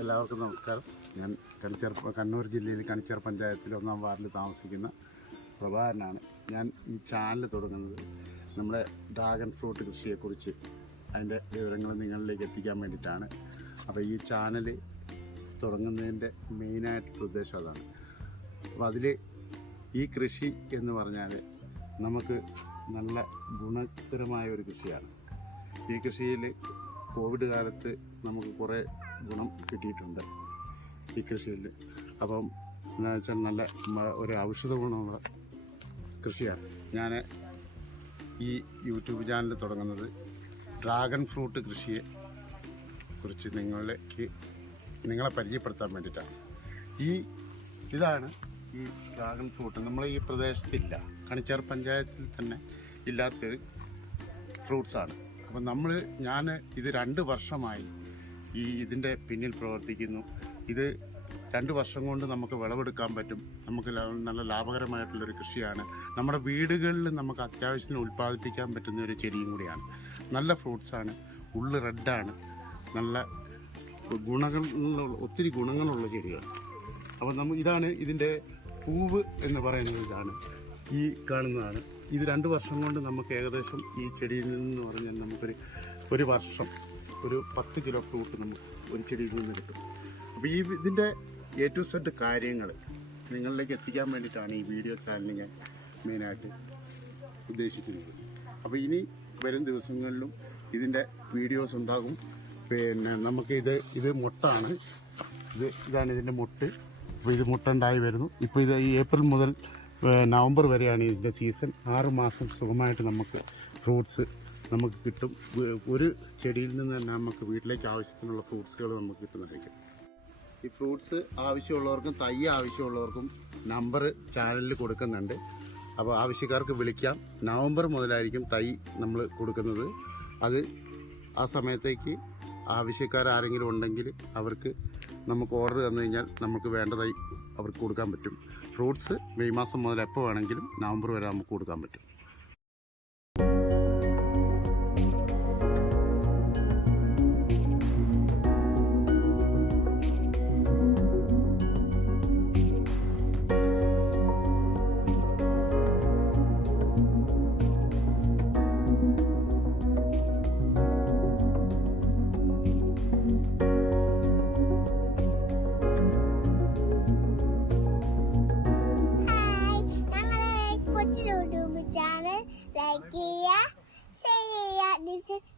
എല്ലാവർക്കും നമസ്കാരം. ഞാൻ കണിച്ചർ കണ്ണൂർ ജില്ലയിൽ കണിച്ചർ പഞ്ചായത്തിൽ ഒന്നാം വാർഡിൽ താമസിക്കുന്ന പ്രഭാകരനാണ്. ഞാൻ ഈ ചാനൽ തുടങ്ങുന്നത് നമ്മുടെ ഡ്രാഗൺ ഫ്രൂട്ട് കൃഷിയെക്കുറിച്ച് അതിന്റെ വിവരങ്ങൾ നിങ്ങളിലേക്ക് എത്തിക്കാൻ വേണ്ടിയിട്ടാണ്. അപ്പോൾ ഈ ചാനൽ തുടങ്ങുന്നതിന്റെ മെയിനായിട്ടുള്ള ഉദ്ദേശം അതാണ്. അപ്പോൾ അതിൽ ഈ കൃഷി എന്ന് പറഞ്ഞാൽ നമുക്ക് നല്ല ഗുണകരമായ ഒരു കൃഷിയാണ്. ഈ കൃഷിയിൽ കോവിഡ് കാലത്ത് നമുക്ക് കുറേ ഗുണം കിട്ടിയിട്ടുണ്ട് ഈ കൃഷിയിൽ. അപ്പം എന്നാ വെച്ചാൽ നല്ല ഒരു ഔഷധ ഗുണമുള്ള കൃഷിയാണ്. ഞാൻ ഈ യൂട്യൂബ് ചാനൽ തുടങ്ങുന്നത് ഡ്രാഗൺ ഫ്രൂട്ട് കൃഷിയെ കുറിച്ച് നിങ്ങളിലേക്ക് നിങ്ങളെ പരിചയപ്പെടുത്താൻ വേണ്ടിയിട്ടാണ്. ഈ ഇതാണ് ഈ ഡ്രാഗൺ ഫ്രൂട്ട്. നമ്മൾ ഈ പ്രദേശത്തില്ല. കണിച്ചാർ പഞ്ചായത്തിൽ തന്നെ ഇല്ലാത്തൊരു ഫ്രൂട്ട്സാണ്. അപ്പം നമ്മൾ ഞാൻ ഇത് രണ്ട് വർഷമായി ഈ ഇതിന്റെ പിന്നിൽ പ്രവർത്തിക്കുന്നു. ഇത് രണ്ട് വർഷം കൊണ്ട് നമുക്ക് വിളവെടുക്കാൻ പറ്റും. നമുക്ക് നല്ല ലാഭകരമായിട്ടുള്ളൊരു കൃഷിയാണ്. നമ്മുടെ വീടുകളിൽ നമുക്ക് അത്യാവശ്യത്തിന് ഉൽപ്പാദിപ്പിക്കാൻ പറ്റുന്ന ഒരു ചെടിയും കൂടിയാണ്. നല്ല ഫ്രൂട്ട്സാണ് ഉള്ളു റെഡാണ് നല്ല ഗുണങ്ങളുള്ള ഒത്തിരി ഗുണങ്ങളുള്ള ചെടികൾ. അപ്പോൾ നമ്മൾ ഇതാണ് ഇതിന്റെ പൂവ് എന്ന് പറയുന്നത് ഇതാണ്. ഈ കാണുന്നതാണ്. ഇത് രണ്ട് വർഷം കൊണ്ട് നമുക്ക് ഏകദേശം ഈ ചെടിയിൽ നിന്ന് പറഞ്ഞാൽ നമുക്കൊരു ഒരു വർഷം ഒരു പത്ത് കിലോ ഫ്രൂട്ട് നമുക്ക് ഒരു ചെടിയിൽ നിന്ന് കിട്ടും. അപ്പോൾ ഈ ഇതിന്റെ എ ടു സെഡ് കാര്യങ്ങൾ നിങ്ങളിലേക്ക് എത്തിക്കാൻ വേണ്ടിയിട്ടാണ് ഈ വീഡിയോ ചാനൽ ഞാൻ മെയിനായിട്ട് ഉദ്ദേശിക്കുന്നത്. അപ്പോൾ ഇനി വരും ദിവസങ്ങളിലും ഇതിന്റെ വീഡിയോസ് ഉണ്ടാകും. പിന്നെ നമുക്ക് ഇത് ഇത് മുട്ടാണ്. ഇത് ഇതാണ് ഇതിന്റെ മുട്ട്. അപ്പോൾ ഇത് മുട്ടുണ്ടായി വരുന്നു. ഇപ്പോൾ ഇത് ഈ ഏപ്രിൽ മുതൽ നവംബർ വരെയാണ് ഇതിന്റെ സീസൺ. ആറ് മാസം സുഖമായിട്ട് നമുക്ക് ഫ്രൂട്ട്സ് നമുക്ക് കിട്ടും. ഒരു ചെടിയിൽ നിന്ന് തന്നെ നമുക്ക് വീട്ടിലേക്ക് ആവശ്യത്തിനുള്ള ഫ്രൂട്ട്സുകൾ നമുക്ക് കിട്ടുന്നതായിരിക്കും ഈ ഫ്രൂട്ട്സ് ആവശ്യമുള്ളവർക്കും തൈ ആവശ്യമുള്ളവർക്കും നമ്പർ ചാനലിൽ കൊടുക്കുന്നുണ്ട്. അപ്പോൾ ആവശ്യക്കാർക്ക് വിളിക്കാം. നവംബർ മുതലായിരിക്കും തൈ നമ്മൾ കൊടുക്കുന്നത്. അത് ആ സമയത്തേക്ക് ആവശ്യക്കാർ ആരെങ്കിലും ഉണ്ടെങ്കിൽ അവർക്ക് നമുക്ക് ഓർഡർ തന്നു കഴിഞ്ഞാൽ നമുക്ക് വേണ്ടതായി അവർക്ക് കൊടുക്കാൻ പറ്റും. ഫ്രൂട്ട്സ് മെയ് മാസം മുതൽ എപ്പോൾ വേണമെങ്കിലും നവംബർ വരെ നമുക്ക് കൊടുക്കാൻ പറ്റും. യൂട്യൂബ് ചാനൽ ലൈക്ക് ചെയ്യുക ഷെയർ ചെയ്യുക ദിസ് ഇസ്